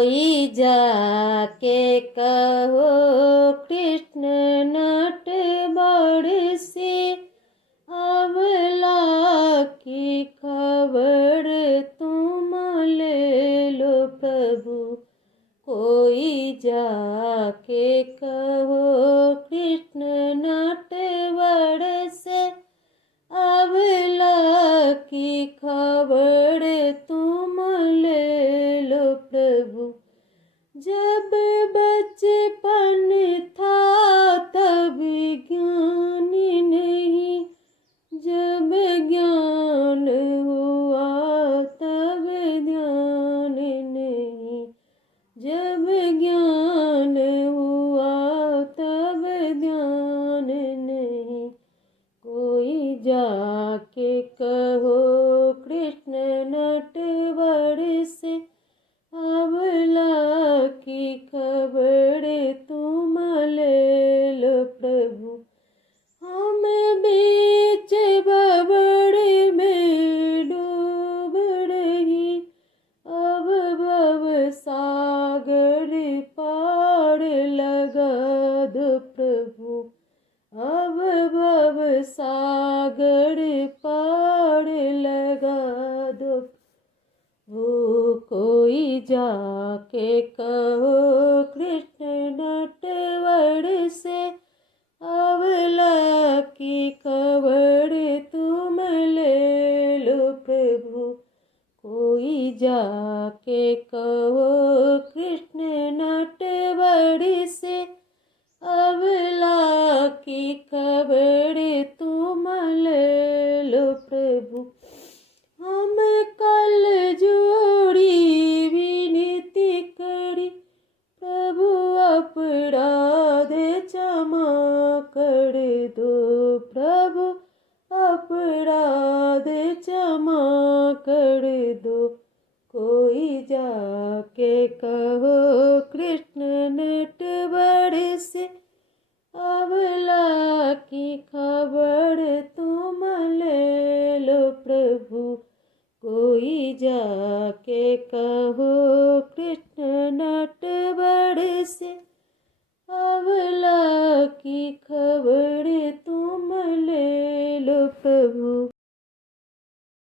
कोई जाके कहो कृष्ण नटवर से, अबला की खबर तुम ले लो प्रभु। कोई जाके कहो कृष्ण नटवर से, अबला की खबर तुम ले लो प्रभु। जब बचपन था तब ज्ञान नहीं, जब ज्ञान हुआ तब ध्यान नहीं, जब ज्ञान हुआ तब ध्यान नहीं। कोई जाके कहो कृष्ण नटवर से, अबला की खबर तुम ले लो प्रभु। हम बीच भंवर में डूब रही, अब भव सागर पार लगा दो प्रभु। अब भव सागर पार लगा दो। वो कोई जाके कहो कृष्ण नटवर से, अबला की खबर तुम ले लो प्रभु। कोई जाके कहो कृष्ण नटवर से, अबला की खबर तुम ले लो प्रभु। हम कल जोड़ी विनती करी, प्रभु अपराध क्षमा कर दो प्रभु, अपराध क्षमा कर दो। कोई जाके कहो कृष्ण नटवर से, अबला की खबर तुम ले लो प्रभु। कोई जाके कहो कृष्ण